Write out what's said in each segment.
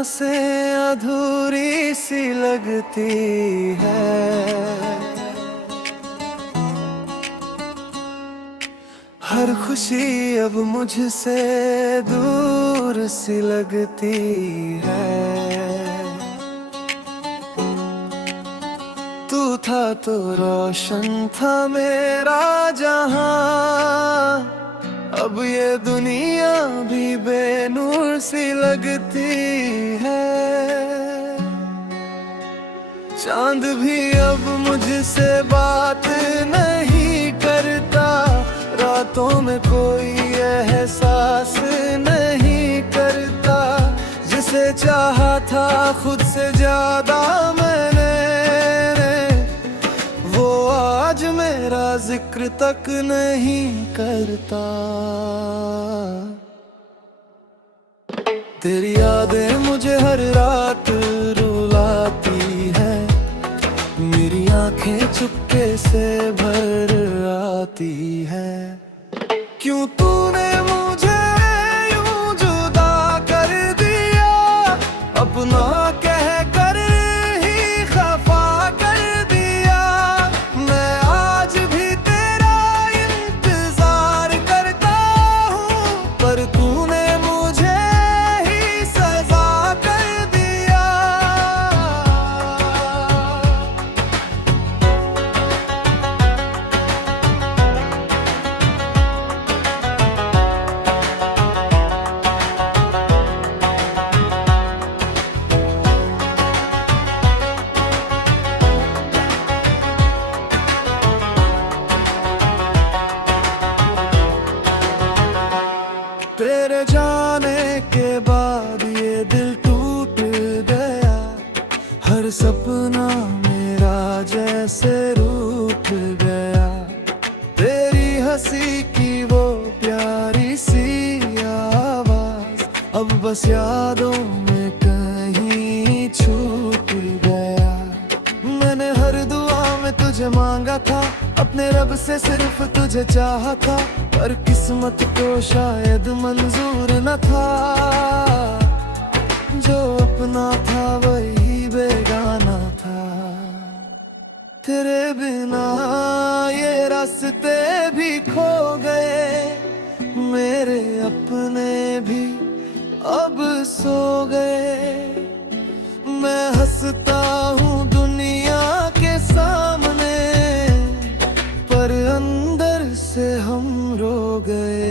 सांसें अधूरी सी लगती है। हर खुशी अब मुझसे दूर सी लगती है। तू था तो रोशन था मेरा जहां, अब ये दुनिया भी बेनूर सी लगती है। चांद भी अब मुझसे बात नहीं करता, रातों में कोई एहसास नहीं करता। जिसे चाहा था खुद से ज्यादा मैंने, वो आज मेरा जिक्र तक नहीं करता। तेरी यादें मुझे हर रात रुलाती है, मेरी आंखें चुपके से भर आती है। क्यों तूने मुझे यूं जुदा कर दिया, अपना कह कर ही खफा कर दिया। मैं आज भी तेरा इंतजार करता हूँ, पर तूने मुझे ही सजा कर दिया। तेरे जाने के बाद ये दिल टूट गया, हर सपना मेरा जैसे रूठ गया। तेरी हंसी की वो प्यारी सी आवाज अब बस यादों में कहीं छूट गया। मैंने हर दुआ में तुझे मांगा था, अपने रब से सिर्फ तुझे चाहा था, पर किस्मत को शायद मंजूर न था। जो अपना था वही बेगाना था। तेरे बिना ये रास्ते भी खो गए, मेरे अपने भी अब सो गए। मैं हंसता हूँ दुनिया के सामने, पर अंदर से हम रो गए।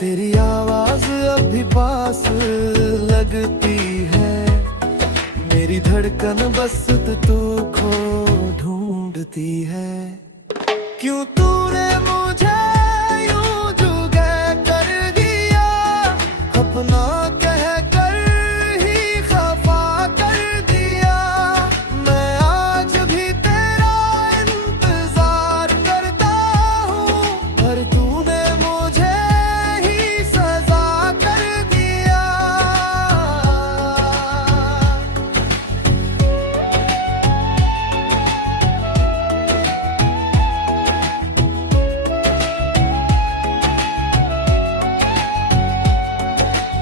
तेरी आवाज अब भी पास लगती है, मेरी धड़कन बस तू खो ढूंढती है। क्यों तूने मुझे यूं जुदा कर दिया, अपना कह कर ही खफा कर दिया। मैं आज भी तेरा इंतजार करता हूँ, पर तूने मुझे ही सजा कर दिया।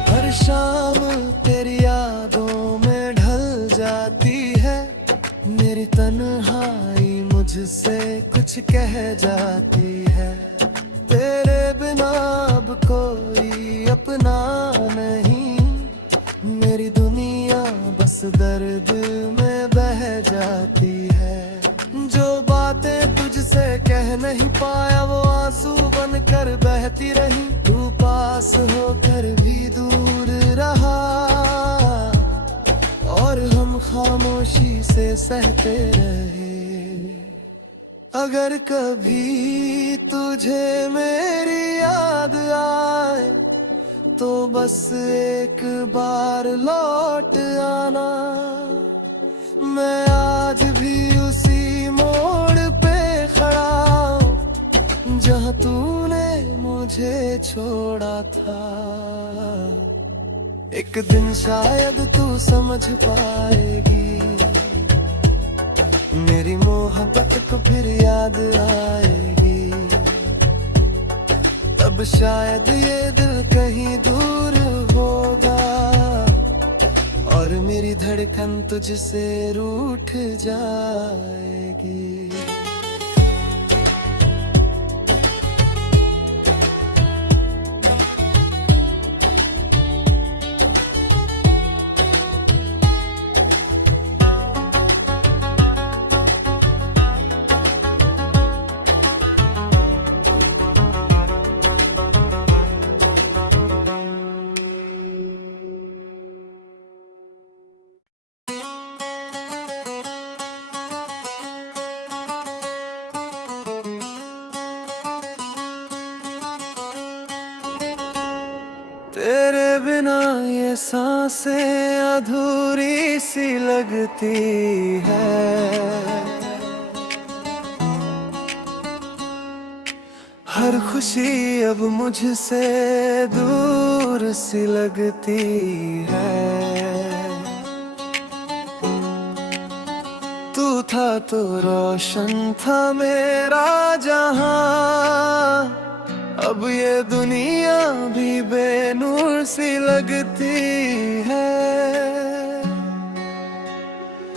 हर शाम तेरी यादों में ढल जाती है, मेरी तन्हाई मुझसे कुछ कह जाती है। तेरे बिना अब कोई अपना नहीं, मेरी दुनिया बस दर्द में बह जाती है। जो बातें तुझसे कह नहीं पाया वो आंसू बनकर बहती रही। तू पास होकर भी दूर रहा, और हम खामोशी से सहते रहे। अगर कभी तुझे मेरी याद आए, तो बस एक बार लौट आना। मैं आज भी उसी मोड़ पे खड़ा हूँ, जहाँ तूने मुझे छोड़ा था। एक दिन शायद तू समझ पाएगी, मेरी मोहब्बत को फिर याद आएगी। तब शायद ये दिल कहीं दूर होगा और मेरी धड़कन तुझसे रूठ जाएगी। तेरे बिना ये सांसें अधूरी सी लगती है, हर खुशी अब मुझसे दूर सी लगती है। तू था तो रोशन था मेरा जहां, अब ये दुनिया भी बेनूर सी लगती है।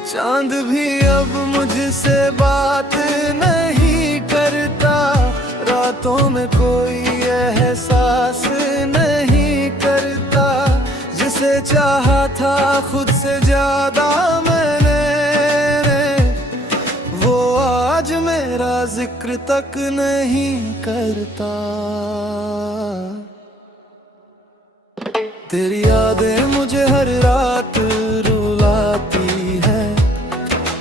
चांद भी अब मुझसे बात नहीं करता, रातों में कोई एहसास नहीं करता। जिसे चाहा था खुद से ज्यादा मैंने, वो आज मेरा जिक्र तक नहीं करता। तेरी यादें मुझे हर रात रुलाती है,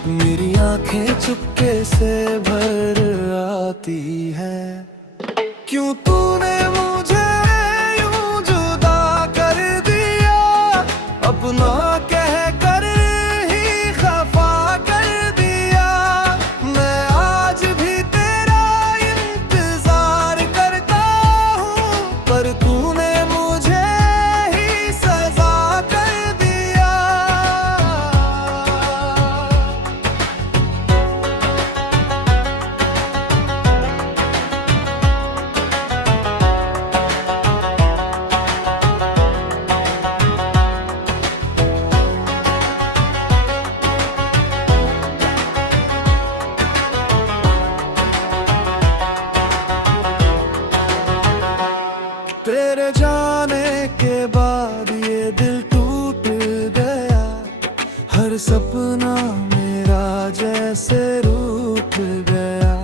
मेरी आंखें चुपके से भर आती है। क्यों तूने मुझे यूं जुदा कर दिया, अपना कह कर ही खफा कर दिया। मैं आज भी तेरा इंतजार करता हूँ, पर तूने मुझे ही सजा कर दिया। तेरे जाने के बाद ये दिल टूट गया, हर सपना मेरा जैसे रूठ गया।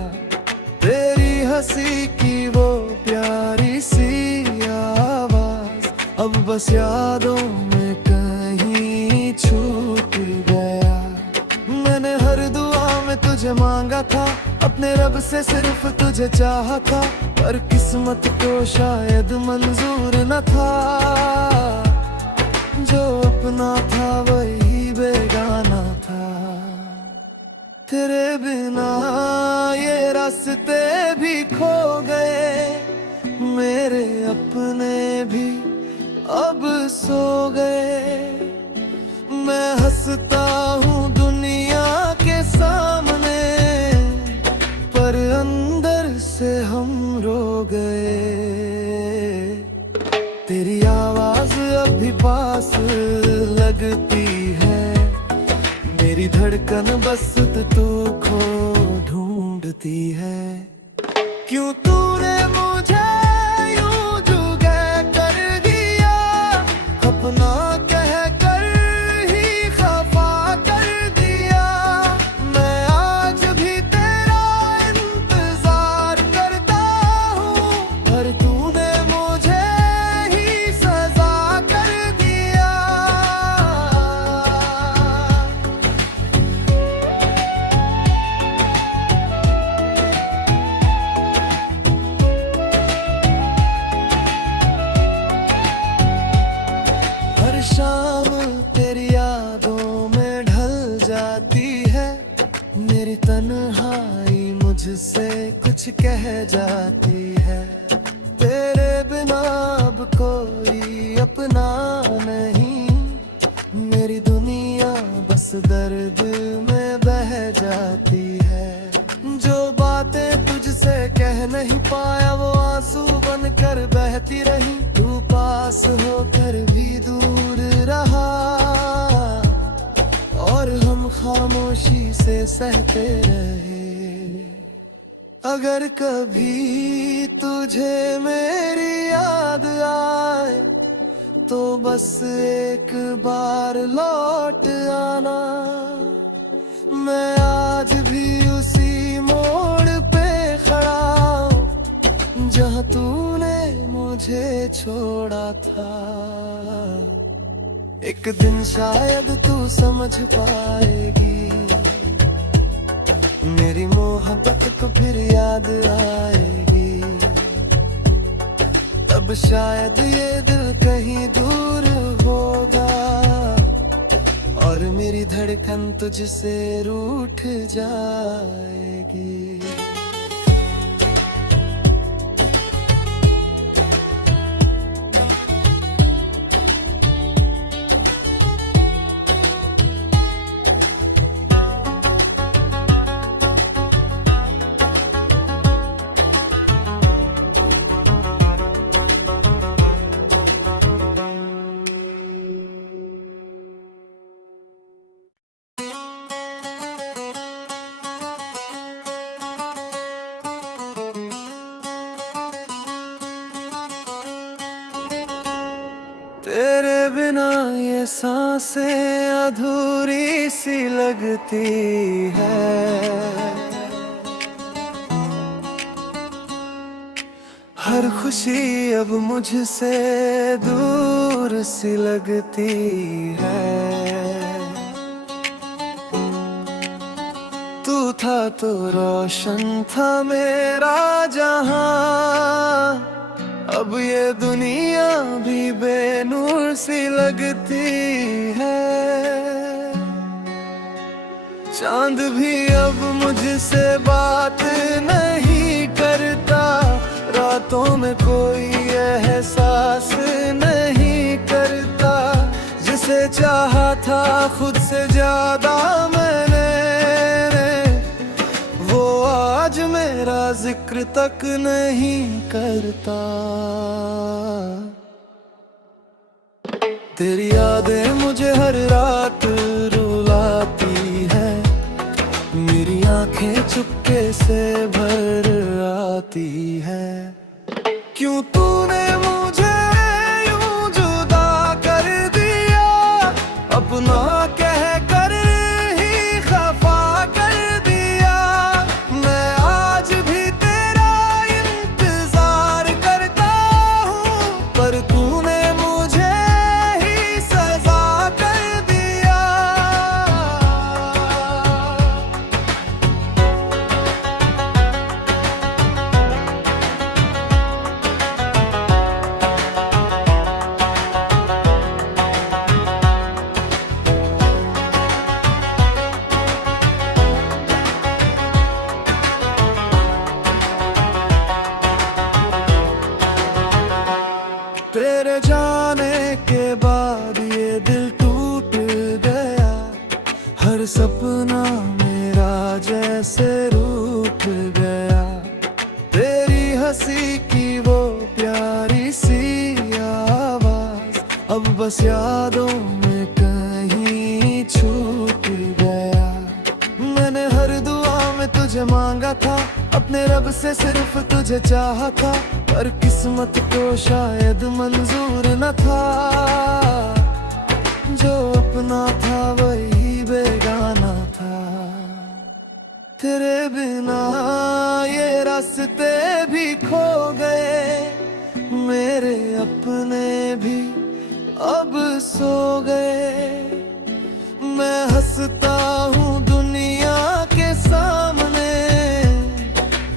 तेरी हंसी की वो प्यारी सी आवाज अब बस यादों में कहीं छूट गया। मैंने हर दुआ में तुझे मांगा था, अपने रब से सिर्फ तुझे चाहा था, पर किस्मत को शायद मंजूर न था। जो अपना था वही बेगाना था। तेरे बिना ये रास्ते भी खो गए, मेरे अपने भी अब सो गए। मैं हंसता हूँ दुनिया के सामने, पर अंदर से हम रो गए। तेरी आवाज अब भी पास लगती है, मेरी धड़कन बस तू खो ढूंढती है। क्यों तूने मुझे यूं जुदा कर दिया, अपना कह कर ही खफा कर दिया। मैं आज भी तेरा इंतजार करता हूँ, पर तूने मुझे ही सजा कर दिया। हर शाम तेरी यादों में ढल जाती है, मेरी तन्हाई मुझसे कुछ कह जाती है। तेरे बिना अब कोई अपना नहीं, मेरी दुनिया बस दर्द में बह जाती है। जो बातें तुझसे कह नहीं पाया, वो आंसू बनकर बहती रही। तू पास होकर भी खामोशी से सहते रहे। अगर कभी तुझे मेरी याद आए तो बस एक बार लौट आना। मैं आज भी उसी मोड़ पे खड़ा हूँ जहाँ तूने मुझे छोड़ा था। एक दिन शायद तू समझ पाएगी मेरी मोहब्बत को फिर याद आएगी। तब शायद ये दिल कहीं दूर होगा और मेरी धड़कन तुझसे रूठ जाएगी। तेरे बिना ये सांसें अधूरी सी लगती है। हर खुशी अब मुझसे दूर सी लगती है। तू था तो रोशन था मेरा जहां, अब ये दुनिया भी बेनूर सी लगती है। चांद भी अब मुझसे बात नहीं करता, रातों में कोई एहसास नहीं करता। जिसे चाहा था खुद से ज्यादा मैंने, वो आज मेरा जिक्र तक नहीं करता। तेरी यादें मुझे हर रात रुलाती है, मेरी आंखें चुपके से भर आती है। क्यों तूने मुझे यूं जुदा कर दिया, अपना कह कर ही खफा कर दिया। मैं आज भी तेरा इंतजार करता हूँ, पर तूने मुझे ही सजा कर दिया। तेरे जाने के बाद ये दिल टूट गया, हर सपना मेरा जैसे रूठ गया। तेरी हंसी की वो प्यारी सी आवाज अब बस यादों में कहीं छूट गया। मैंने हर दुआ में तुझे मांगा था, अपने रब से सिर्फ तुझे चाहा था, पर किस्मत को शायद मंजूर न था। जो अपना था वही बेगाना था। तेरे बिना ये रास्ते भी खो गए, मेरे अपने भी अब सो गए। मैं हंसता हूँ दुनिया के सामने,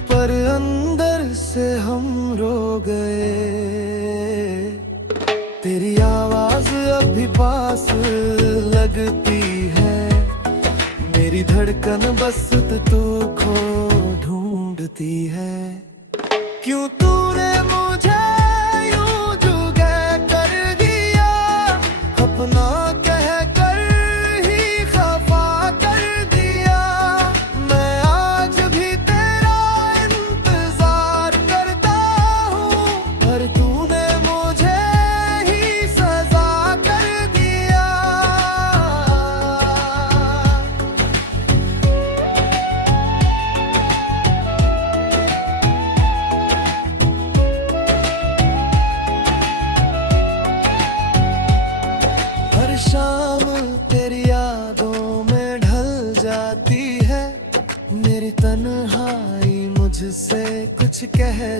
पर अंदर से हम रो गए। तेरी आवाज अब भी पास लगती है, मेरी धड़कन बस तू खो ढूंढती है। क्यों तूने मुझे यूं जुदा कर दिया, अपना कह कर ही खफा कर दिया। मैं आज भी तेरा इंतजार करता हूँ, पर तूने मुझे ही सजा कर दिया।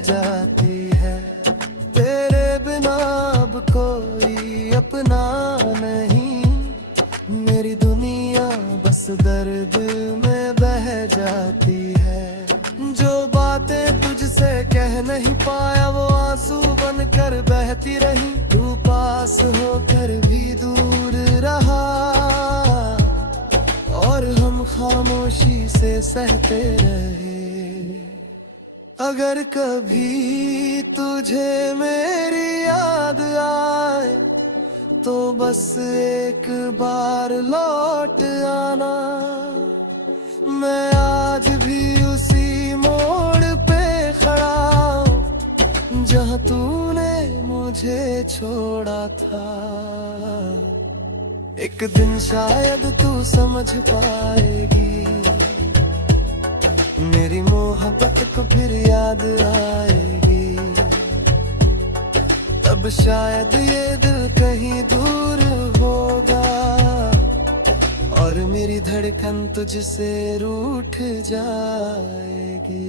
जाती है। तेरे बिना अब कोई अपना नहीं, मेरी दुनिया बस दर्द में बह जाती है। जो बातें तुझसे कह नहीं पाया वो आंसू बनकर बहती रही। तू पास होकर भी दूर रहा और हम खामोशी से सहते रहे। अगर कभी तुझे मेरी याद आए तो बस एक बार लौट आना। मैं आज भी उसी मोड़ पे खड़ा हूँ जहाँ तूने मुझे छोड़ा था। एक दिन शायद तू समझ पाएगी, मेरी मोहब्बत को फिर याद आएगी। तब शायद ये दिल कहीं दूर होगा और मेरी धड़कन तुझसे रूठ जाएगी।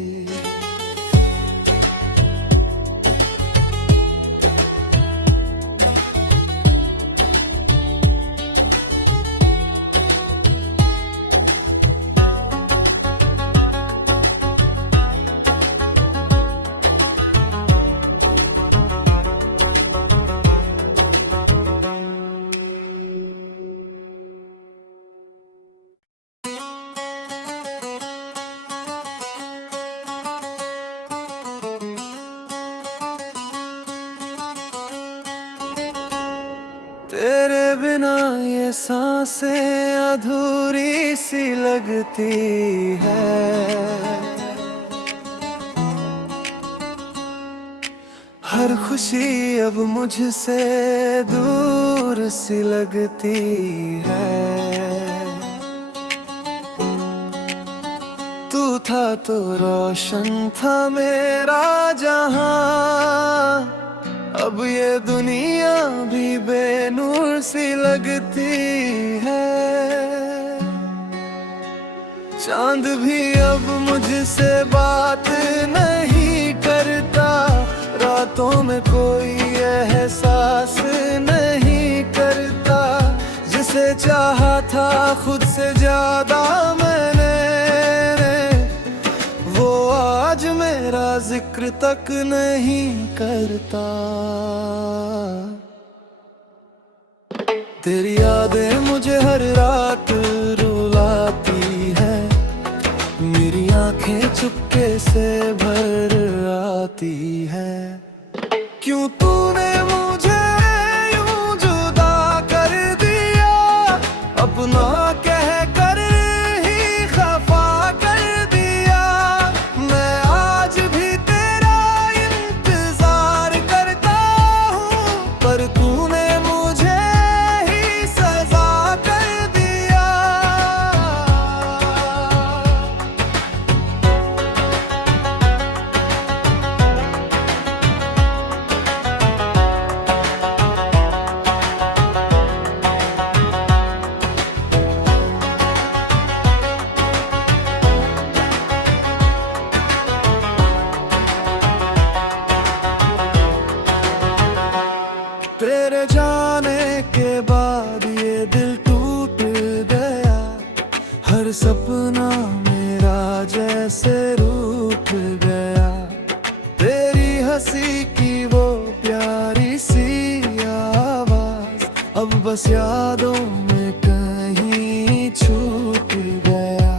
तेरे बिना ये सांसें अधूरी सी लगती है। हर खुशी अब मुझसे दूर सी लगती है। तू था तो रोशन था मेरा जहां, अब ये दुनिया भी बेनूर सी लगती है। चांद भी अब मुझसे बात नहीं करता, रातों में कोई एहसास नहीं करता। जिसे चाहा था खुद से ज्यादा मैंने, वो आज मेरा जिक्र तक नहीं करता। तेरी यादें मुझे हर रात रुलाती है, मेरी आंखें चुपके से भर आती है। क्यों तूने मुझे यूं जुदा कर दिया, अपना कह कर ही खफा कर दिया। मैं आज भी तेरा इंतजार करता हूँ, पर तूने मुझे ही सजा कर दिया। तेरे जाने के बाद ये दिल टूट गया, हर सपना मेरा जैसे रूठ गया। तेरी हंसी की वो प्यारी सी आवाज अब बस यादों में कहीं छूट गया।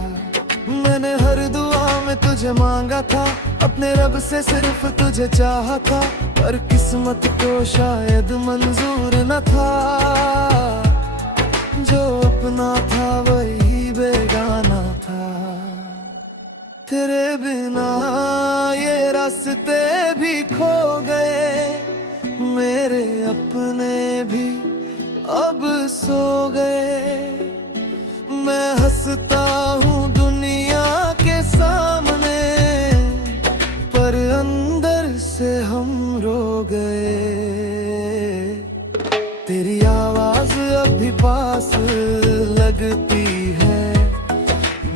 मैंने हर दुआ में तुझे मांगा था, अपने रब से सिर्फ तुझे चाहा था, पर किस्मत को शायद मंजूर न था। जो अपना था वही बेगाना था। तेरे बिना ये रास्ते भी खो गए, मेरे अपने भी अब सो गए। मैं हंसता हूँ दुनिया के सामने, पर अंदर से हम रो गए। तेरी आवाज अब भी पास लगती है,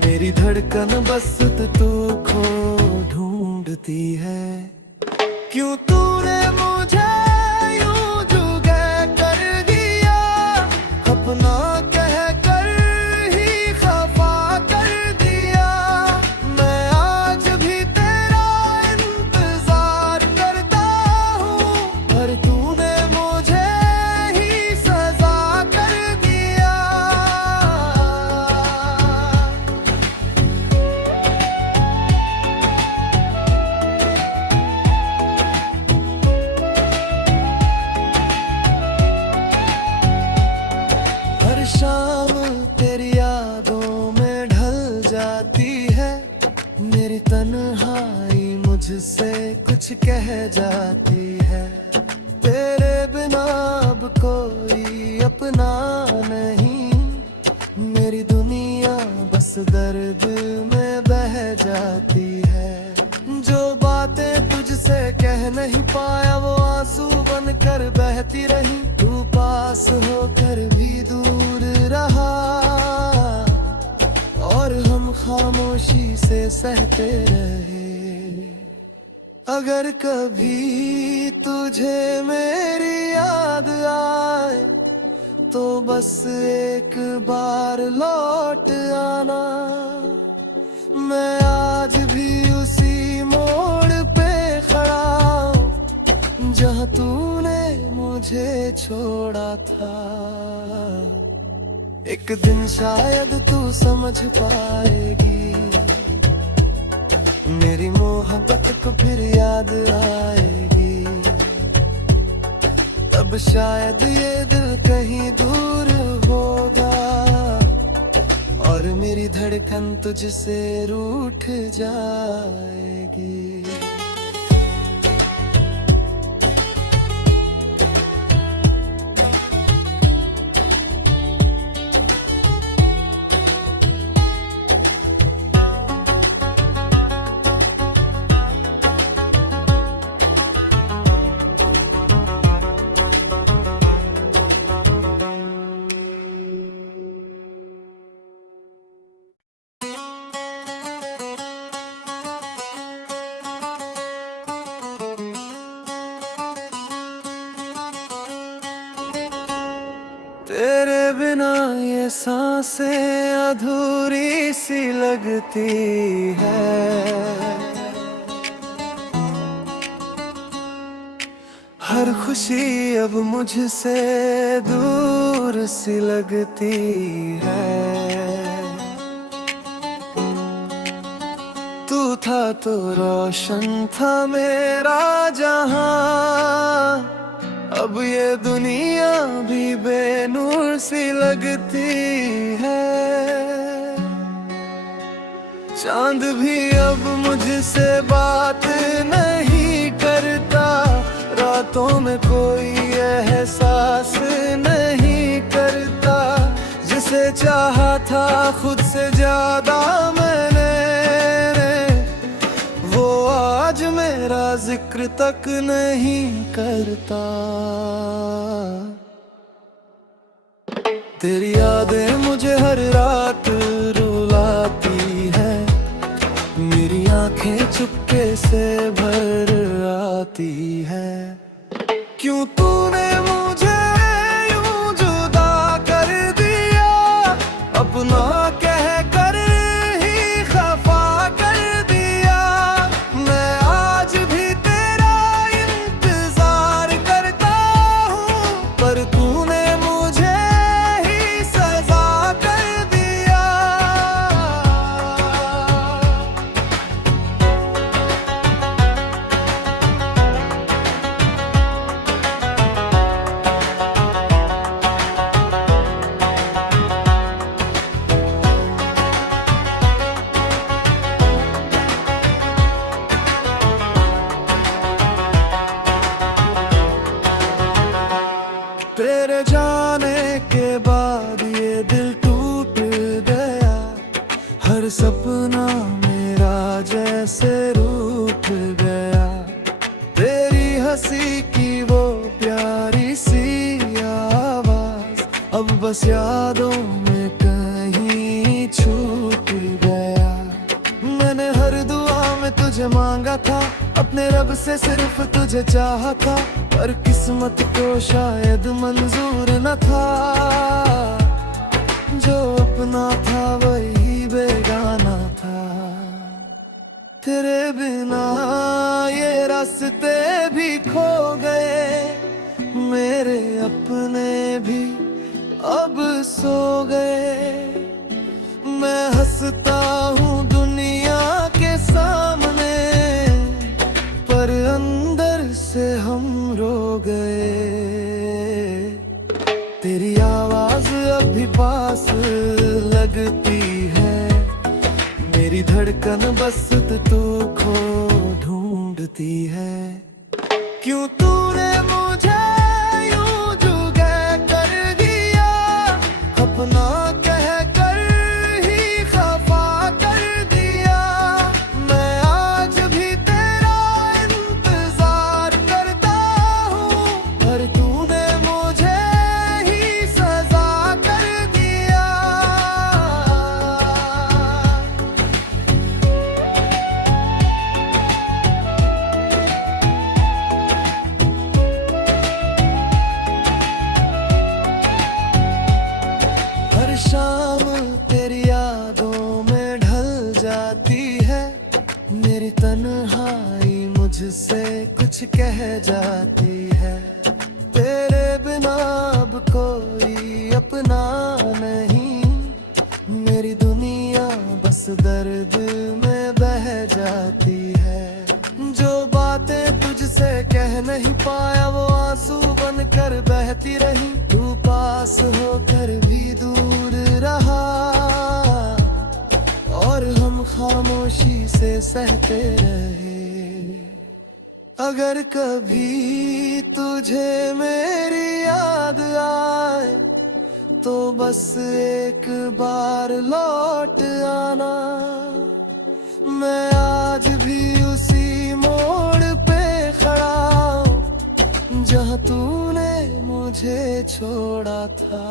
मेरी धड़कन बस तू को ढूंढती है। क्यों तूने मुझे यूं जुदा कर दिया, अपना कह कर ही खफा कर दिया। मैं आज भी तेरा इंतजार करता हूँ, पर तूने मुझे ही सजा कर दिया। हर शाम तेरी यादों में ढल जाती है, मेरी तन्हाई मुझसे कुछ कह जाती है। तेरे बिना अब कोई अपना नहीं, मेरी दुनिया बस दर्द में बह जाती है। जो बातें तुझसे कह नहीं पाया वो आंसू बनकर बहती रही, तू पास होकर भी दूर रहा और हम खामोशी से सहते रहे। अगर कभी तुझे मेरी याद आए तो बस एक बार लौट आना। मैं आज भी उसी मोड़ पे खड़ा हूँ जहाँ तूने मुझे छोड़ा था। एक दिन शायद तू समझ पाएगी, मेरी मोहब्बत को फिर याद आएगी। तब शायद ये दिल कहीं दूर होगा और मेरी धड़कन तुझसे रूठ जाएगी। तेरे बिना ये सांसें अधूरी सी लगती है। हर खुशी अब मुझसे दूर सी लगती है। तू था तो रोशन था मेरा जहां, अब ये दुनिया भी बेनूर सी लगती है। चांद भी अब मुझसे बात नहीं करता, रातों में कोई एहसास नहीं करता। जिसे चाहा था खुद से ज्यादा मैंने, वो आज मेरा जिक्र तक नहीं करता। तेरी यादें मुझे हर रात रुलाती है, मेरी आंखें चुपके से भर आती है। क्यों तूने मुझे यूं जुदा कर दिया, अपना कह कर ही खफा कर दिया। मैं आज भी तेरा इंतजार करता हूँ, पर तूने मुझे ही सजा कर दिया। तेरे जाने के बाद ये दिल टूट गया, हर सपना मेरा जैसे रूठ गया। तेरी हंसी की वो प्यारी सी आवाज अब बस यादों में कहीं छूट गया। मैंने हर दुआ में तुझे मांगा था, ने रब से सिर्फ तुझे चाहा था, पर किस्मत को शायद मंजूर न था। जो अपना था वही बेगाना था। तेरे बिना ये रास्ते भी खो गए, मेरे अपने भी अब सो गए। मैं हंसता हूँ दुनिया के सामने, पर अंदर से हम रो गए। तेरी आवाज अभी पास लगती है, मेरी धड़कन बस तू खो ढूंढती है। क्यों तूने मुझे यूं जुदा कर दिया, अपना कह कर ही खफा कर दिया। मैं आज भी तेरा इंतजार करता हूँ, पर तूने मुझे ही सजा कर दिया। हर शाम तेरी यादों में ढल जाती है, मेरी तन्हाई मुझसे कुछ कह जाती है। तेरे बिना अब कोई अपना नहीं, मेरी दुनिया बस दर्द में बह जाती है। जो बातें तुझसे कह नहीं पाया वो आंसू बनकर बहती रही। तू पास होकर भी दूर रहा, और हम खामोशी से सहते रहे। अगर कभी तुझे मेरी याद आए, तो बस एक बार लौट आना। मैं आज भी उसी मोड़ पे खड़ा हूँ, जहाँ तूने मुझे छोड़ा था।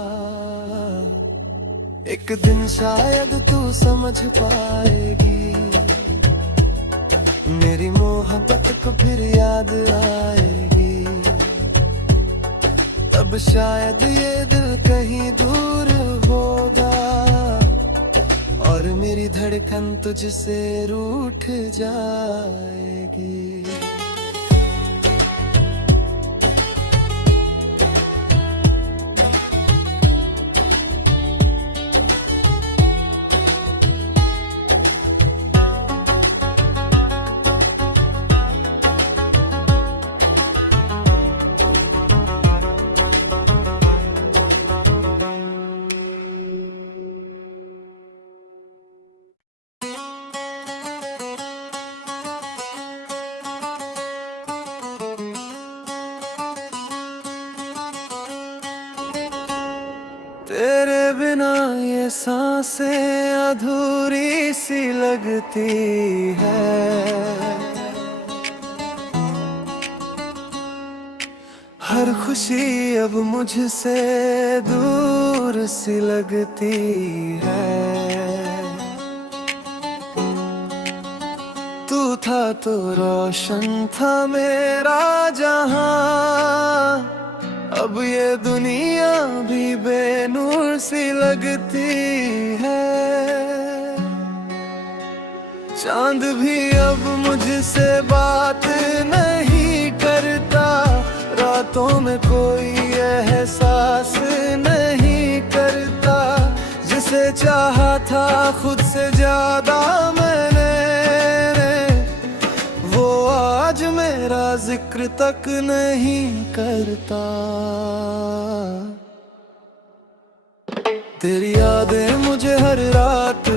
एक दिन शायद तू समझ पाएगी, मेरी मोहब्बत को फिर याद आएगी। तब शायद ये दिल कहीं दूर होगा, और मेरी धड़कन तुझसे रूठ जाएगी। तेरे बिना ये सांसें अधूरी सी लगती है। हर खुशी अब मुझसे दूर सी लगती है। तू था तो रोशन था मेरा जहां, अब ये दुनिया भी बेनूर सी लगती है। चांद भी अब मुझसे बात नहीं करता, रातों में कोई एहसास नहीं करता। जिसे चाहा था खुद से ज्यादा मैंने, वो आज मेरा जिक्र तक नहीं करता। तेरी यादें मुझे हर रात